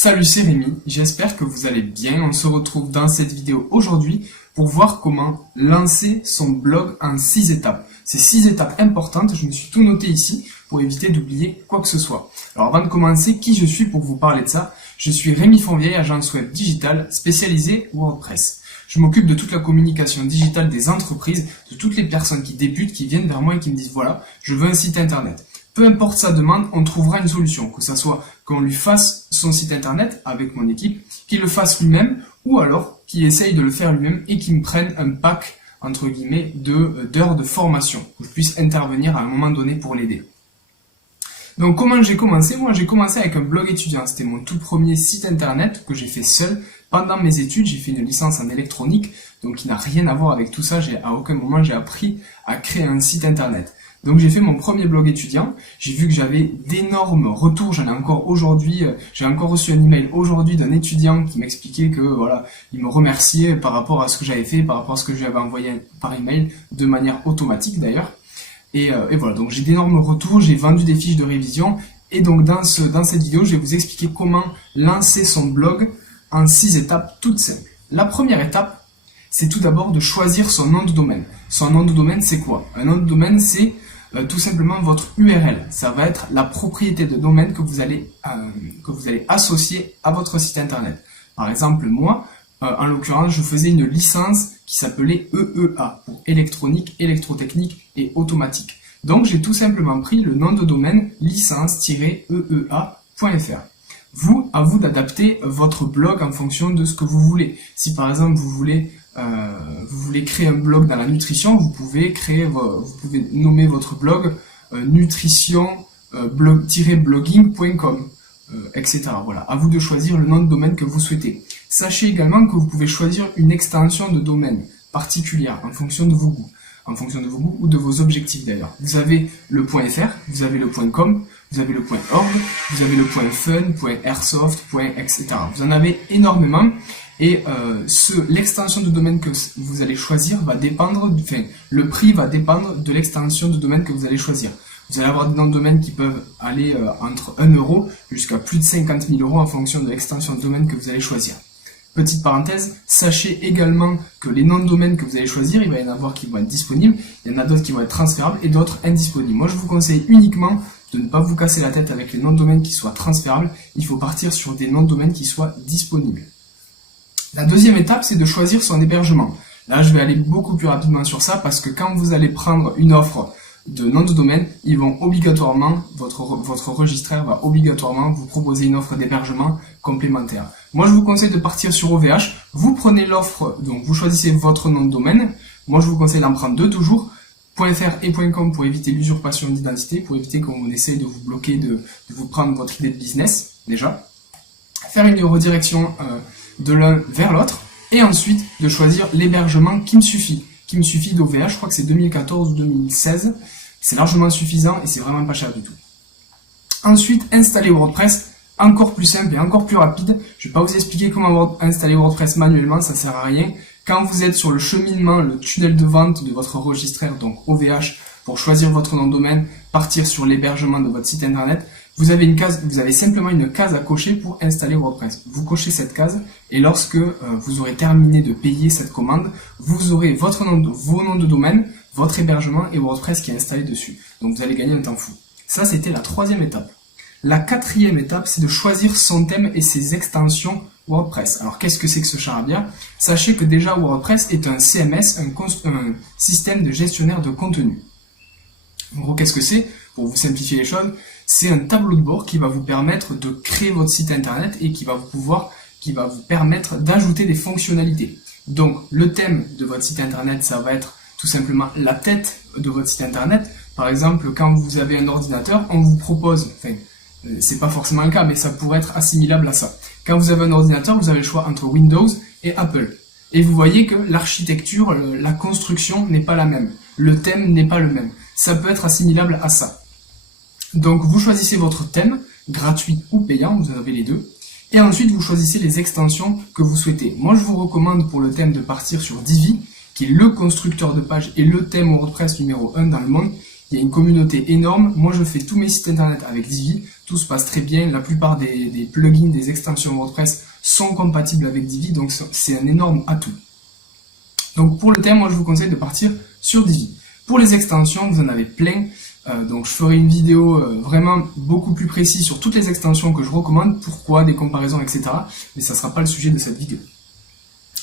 Salut, c'est Rémi, j'espère que vous allez bien. On se retrouve dans cette vidéo aujourd'hui pour voir comment lancer son blog en 6 étapes. Ces 6 étapes importantes, je me suis tout noté ici pour éviter d'oublier quoi que ce soit. Alors avant de commencer, qui je suis pour vous parler de ça? Je suis Rémi Fonvieille, agence web digitale spécialisée WordPress. Je m'occupe de toute la communication digitale des entreprises, de toutes les personnes qui débutent, qui viennent vers moi et qui me disent voilà, je veux un site internet. Peu importe sa demande, on trouvera une solution, que ça soit qu'on lui fasse son site internet avec mon équipe, qu'il le fasse lui-même, ou alors qu'il essaye de le faire lui-même et qu'il me prenne un pack, entre guillemets, d'heures de formation, que je puisse intervenir à un moment donné pour l'aider. Donc comment j'ai commencé? Moi j'ai commencé avec un blog étudiant, c'était mon tout premier site internet que j'ai fait seul. Pendant mes études, j'ai fait une licence en électronique, donc qui n'a rien à voir avec tout ça, à aucun moment j'ai appris à créer un site internet. Donc j'ai fait mon premier blog étudiant, j'ai vu que j'avais d'énormes retours, j'en ai encore aujourd'hui, j'ai encore reçu un email aujourd'hui d'un étudiant qui m'expliquait que voilà, il me remerciait par rapport à ce que j'avais fait, par rapport à ce que je lui avais envoyé par email, de manière automatique d'ailleurs. Et voilà, donc j'ai d'énormes retours, j'ai vendu des fiches de révision, et donc dans cette vidéo, je vais vous expliquer comment lancer son blog en 6 étapes toutes simples. La première étape, c'est tout d'abord de choisir son nom de domaine. Son nom de domaine, c'est quoi? Un nom de domaine, c'est tout simplement votre URL. Ça va être la propriété de domaine que vous allez associer à votre site internet. Par exemple, moi, en l'occurrence, je faisais une licence qui s'appelait EEA, pour électronique, électrotechnique et automatique. Donc, j'ai tout simplement pris le nom de domaine licence-eea.fr. À vous d'adapter votre blog en fonction de ce que vous voulez. Si par exemple, vous voulez créer un blog dans la nutrition, vous pouvez nommer votre blog nutrition-blogging.com, etc. Voilà, à vous de choisir le nom de domaine que vous souhaitez. Sachez également que vous pouvez choisir une extension de domaine particulière en fonction de vos goûts. Ou de vos objectifs d'ailleurs. Vous avez le .fr, vous avez le .com, vous avez le .org, vous avez le .fun, .airsoft, etc. Vous en avez énormément. Et l'extension de domaine que vous allez choisir va dépendre, le prix va dépendre de l'extension de domaine que vous allez choisir. Vous allez avoir des noms de domaine qui peuvent aller entre 1 euro jusqu'à plus de 50 000 euros en fonction de l'extension de domaine que vous allez choisir. Petite parenthèse, sachez également que les noms de domaine que vous allez choisir, il va y en avoir qui vont être disponibles, il y en a d'autres qui vont être transférables et d'autres indisponibles. Moi je vous conseille uniquement de ne pas vous casser la tête avec les noms de domaine qui soient transférables, il faut partir sur des noms de domaine qui soient disponibles. La deuxième étape, c'est de choisir son hébergement. Là, je vais aller beaucoup plus rapidement sur ça parce que quand vous allez prendre une offre de nom de domaine, votre registraire va obligatoirement vous proposer une offre d'hébergement complémentaire. Moi, je vous conseille de partir sur OVH. Vous prenez l'offre, donc vous choisissez votre nom de domaine. Moi, je vous conseille d'en prendre deux toujours. .fr et .com pour éviter l'usurpation d'identité, pour éviter qu'on essaye de vous bloquer, de vous prendre votre idée de business, déjà. Faire une redirection de l'un vers l'autre, et ensuite de choisir l'hébergement qui me suffit d'OVH, je crois que c'est 2014 ou 2016, c'est largement suffisant et c'est vraiment pas cher du tout. Ensuite, installer WordPress, encore plus simple et encore plus rapide. Je vais pas vous expliquer comment installer WordPress manuellement, ça sert à rien. Quand vous êtes sur le cheminement, le tunnel de vente de votre registraire, donc OVH, pour choisir votre nom de domaine, partir sur l'hébergement de votre site internet, vous avez simplement une case à cocher pour installer WordPress. Vous cochez cette case et lorsque vous aurez terminé de payer cette commande, vous aurez vos noms de domaine, votre hébergement et WordPress qui est installé dessus. Donc vous allez gagner un temps fou. Ça, c'était la troisième étape. La quatrième étape, c'est de choisir son thème et ses extensions WordPress. Alors qu'est-ce que c'est que ce charabia? Sachez que déjà WordPress est un CMS, un système de gestionnaire de contenu. En gros, qu'est-ce que c'est? Pour vous simplifier les choses, c'est un tableau de bord qui va vous permettre de créer votre site internet et qui va vous permettre d'ajouter des fonctionnalités. Donc, le thème de votre site internet, ça va être tout simplement la tête de votre site internet. Par exemple, quand vous avez un ordinateur, on vous propose, c'est pas forcément le cas, mais ça pourrait être assimilable à ça. Quand vous avez un ordinateur, vous avez le choix entre Windows et Apple. Et vous voyez que l'architecture, la construction n'est pas la même. Le thème n'est pas le même. Ça peut être assimilable à ça. Donc vous choisissez votre thème, gratuit ou payant, vous en avez les deux, et ensuite vous choisissez les extensions que vous souhaitez. Moi je vous recommande pour le thème de partir sur Divi, qui est le constructeur de page et le thème WordPress numéro 1 dans le monde. il y a une communauté énorme. Moi, je fais tous mes sites internet avec Divi. Tout se passe très bien. La plupart des plugins, des extensions WordPress sont compatibles avec Divi. Donc, c'est un énorme atout. Donc, pour le thème, moi, je vous conseille de partir sur Divi. Pour les extensions, vous en avez plein. Donc, je ferai une vidéo vraiment beaucoup plus précise sur toutes les extensions que je recommande, pourquoi, des comparaisons, etc. Mais ça ne sera pas le sujet de cette vidéo.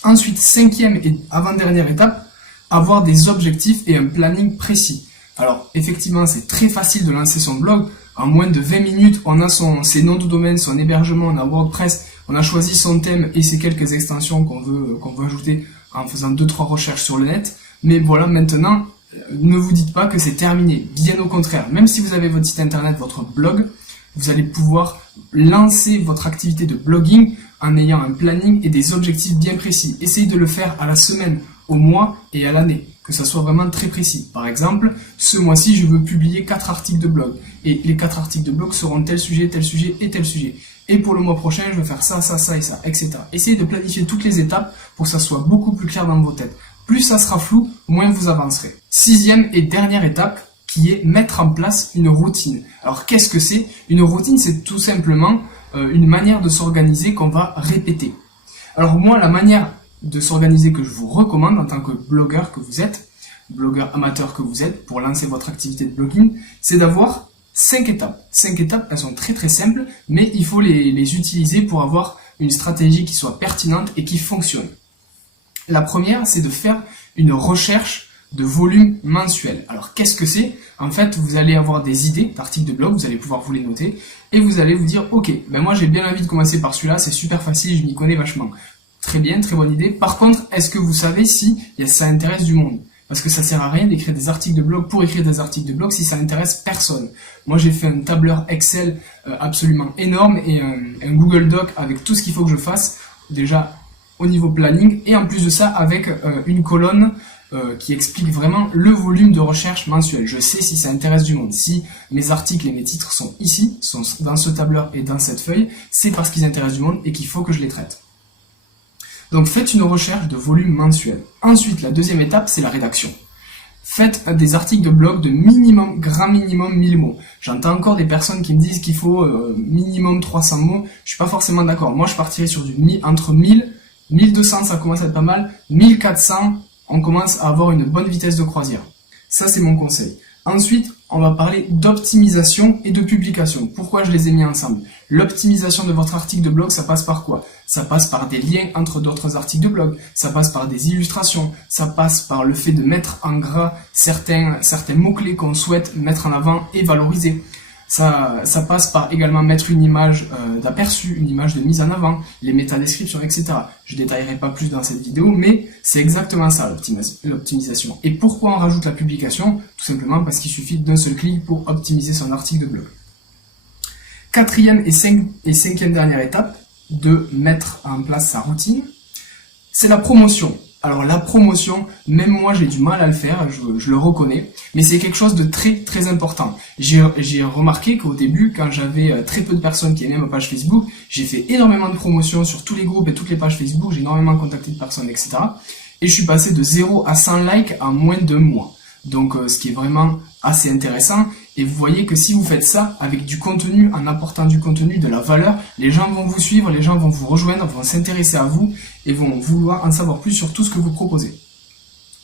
Ensuite, cinquième et avant-dernière étape, avoir des objectifs et un planning précis. Alors, effectivement, c'est très facile de lancer son blog. En moins de 20 minutes, on a ses noms de domaine, son hébergement, on a WordPress, on a choisi son thème et ses quelques extensions qu'on veut ajouter en faisant 2-3 recherches sur le net. Mais voilà, maintenant, ne vous dites pas que c'est terminé. Bien au contraire, même si vous avez votre site internet, votre blog, vous allez pouvoir lancer votre activité de blogging en ayant un planning et des objectifs bien précis. Essayez de le faire à la semaine, au mois et à l'année, que ça soit vraiment très précis. Par exemple, ce mois-ci, je veux publier 4 articles de blog. Et les 4 articles de blog seront tel sujet et tel sujet. Et pour le mois prochain, je vais faire ça, ça, ça et ça, etc. Essayez de planifier toutes les étapes pour que ça soit beaucoup plus clair dans vos têtes. Plus ça sera flou, moins vous avancerez. Sixième et dernière étape, qui est mettre en place une routine. Alors qu'est-ce que c'est? Une routine, c'est tout simplement une manière de s'organiser qu'on va répéter. Alors moi, la manière de s'organiser que je vous recommande en tant que blogueur que vous êtes, blogueur amateur que vous êtes, pour lancer votre activité de blogging, c'est d'avoir 5 étapes. 5 étapes, elles sont très très simples, mais il faut les utiliser pour avoir une stratégie qui soit pertinente et qui fonctionne. La première, c'est de faire une recherche de volume mensuel. Alors, qu'est-ce que c'est? En fait, vous allez avoir des idées d'articles de blog, vous allez pouvoir vous les noter, et vous allez vous dire, ok, ben moi j'ai bien envie de commencer par celui-là, c'est super facile, je m'y connais vachement. Très bien, très bonne idée. Par contre, est-ce que vous savez si ça intéresse du monde? Parce que ça sert à rien d'écrire des articles de blog pour écrire des articles de blog si ça intéresse personne. Moi, j'ai fait un tableur Excel absolument énorme et un Google Doc avec tout ce qu'il faut que je fasse, déjà au niveau planning, et en plus de ça, avec une colonne qui explique vraiment le volume de recherche mensuel. Je sais si ça intéresse du monde. Si mes articles et mes titres sont ici, sont dans ce tableur et dans cette feuille, c'est parce qu'ils intéressent du monde et qu'il faut que je les traite. Donc faites une recherche de volume mensuel. Ensuite, la deuxième étape, c'est la rédaction. Faites des articles de blog de minimum, grand minimum 1000 mots. J'entends encore des personnes qui me disent qu'il faut minimum 300 mots. Je suis pas forcément d'accord. Moi, je partirais sur entre 1000, 1200, ça commence à être pas mal. 1400, on commence à avoir une bonne vitesse de croisière. Ça, c'est mon conseil. Ensuite, on va parler d'optimisation et de publication. Pourquoi je les ai mis ensemble? L'optimisation de votre article de blog, ça passe par quoi? Ça passe par des liens entre d'autres articles de blog, ça passe par des illustrations, ça passe par le fait de mettre en gras certains mots-clés qu'on souhaite mettre en avant et valoriser. Ça passe par également mettre une image d'aperçu, une image de mise en avant, les métadescriptions, etc. Je détaillerai pas plus dans cette vidéo, mais c'est exactement ça l'optimisation. Et pourquoi on rajoute la publication? Tout simplement parce qu'il suffit d'un seul clic pour optimiser son article de blog. Quatrième et cinquième dernière étape de mettre en place sa routine, c'est la promotion. Alors la promotion, même moi j'ai du mal à le faire, je le reconnais, mais c'est quelque chose de très très important. J'ai remarqué qu'au début, quand j'avais très peu de personnes qui aimaient ma page Facebook, j'ai fait énormément de promotions sur tous les groupes et toutes les pages Facebook, j'ai énormément contacté de personnes, etc. Et je suis passé de 0 à 100 likes en moins de mois. Donc ce qui est vraiment assez intéressant. Et vous voyez que si vous faites ça avec du contenu, en apportant du contenu, de la valeur, les gens vont vous suivre, les gens vont vous rejoindre, vont s'intéresser à vous et vont vouloir en savoir plus sur tout ce que vous proposez.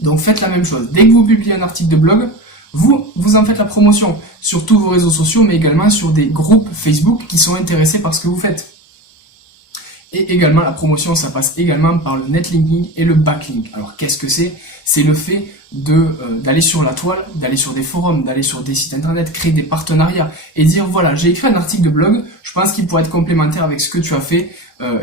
Donc faites la même chose. Dès que vous publiez un article de blog, vous en faites la promotion sur tous vos réseaux sociaux, mais également sur des groupes Facebook qui sont intéressés par ce que vous faites. Et également, la promotion, ça passe également par le netlinking et le backlink. Alors, qu'est-ce que c'est? C'est le fait d'aller sur la toile, d'aller sur des forums, d'aller sur des sites internet, créer des partenariats et dire, voilà, j'ai écrit un article de blog, je pense qu'il pourrait être complémentaire avec ce que tu as fait,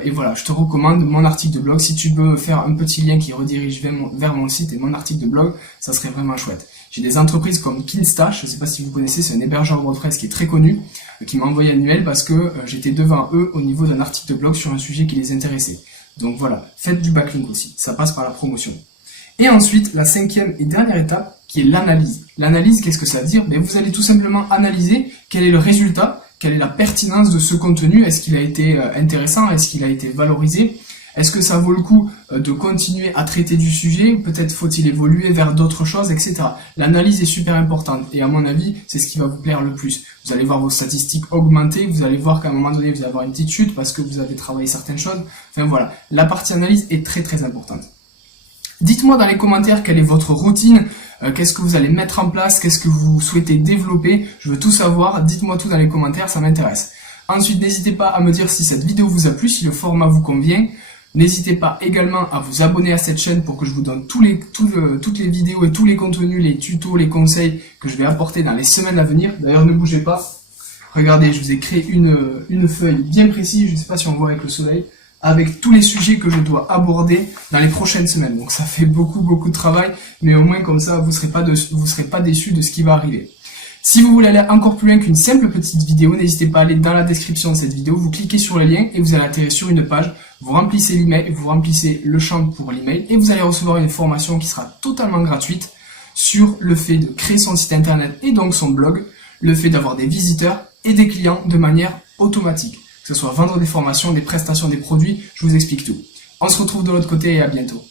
et voilà, je te recommande mon article de blog. Si tu peux faire un petit lien qui redirige vers mon site et mon article de blog, ça serait vraiment chouette. J'ai des entreprises comme Kinsta, je ne sais pas si vous connaissez, c'est un hébergeur WordPress qui est très connu, qui m'a envoyé un email parce que j'étais devant eux au niveau d'un article de blog sur un sujet qui les intéressait. Donc voilà, faites du backlink aussi, ça passe par la promotion. Et ensuite, la cinquième et dernière étape, qui est l'analyse. L'analyse, qu'est-ce que ça veut dire? Vous allez tout simplement analyser quel est le résultat, quelle est la pertinence de ce contenu, est-ce qu'il a été intéressant, est-ce qu'il a été valorisé, Est-ce que ça vaut le coup de continuer à traiter du sujet, ou peut-être faut-il évoluer vers d'autres choses, etc. L'analyse est super importante et à mon avis, c'est ce qui va vous plaire le plus. Vous allez voir vos statistiques augmenter, vous allez voir qu'à un moment donné, vous allez avoir une petite chute parce que vous avez travaillé certaines choses. Enfin voilà, la partie analyse est très très importante. Dites-moi dans les commentaires quelle est votre routine, qu'est-ce que vous allez mettre en place, qu'est-ce que vous souhaitez développer, je veux tout savoir, dites-moi tout dans les commentaires, ça m'intéresse. Ensuite, n'hésitez pas à me dire si cette vidéo vous a plu, si le format vous convient. N'hésitez pas également à vous abonner à cette chaîne pour que je vous donne toutes les vidéos et tous les contenus, les tutos, les conseils que je vais apporter dans les semaines à venir. D'ailleurs, ne bougez pas. Regardez, je vous ai créé une feuille bien précise, je ne sais pas si on voit avec le soleil, avec tous les sujets que je dois aborder dans les prochaines semaines. Donc ça fait beaucoup de travail, mais au moins comme ça, vous serez pas déçus de ce qui va arriver. Si vous voulez aller encore plus loin qu'une simple petite vidéo, n'hésitez pas à aller dans la description de cette vidéo, vous cliquez sur le lien et vous allez atterrir sur une page, vous remplissez l'email, vous remplissez le champ pour l'email et vous allez recevoir une formation qui sera totalement gratuite sur le fait de créer son site internet et donc son blog, le fait d'avoir des visiteurs et des clients de manière automatique. Que ce soit vendre des formations, des prestations, des produits, je vous explique tout. On se retrouve de l'autre côté et à bientôt.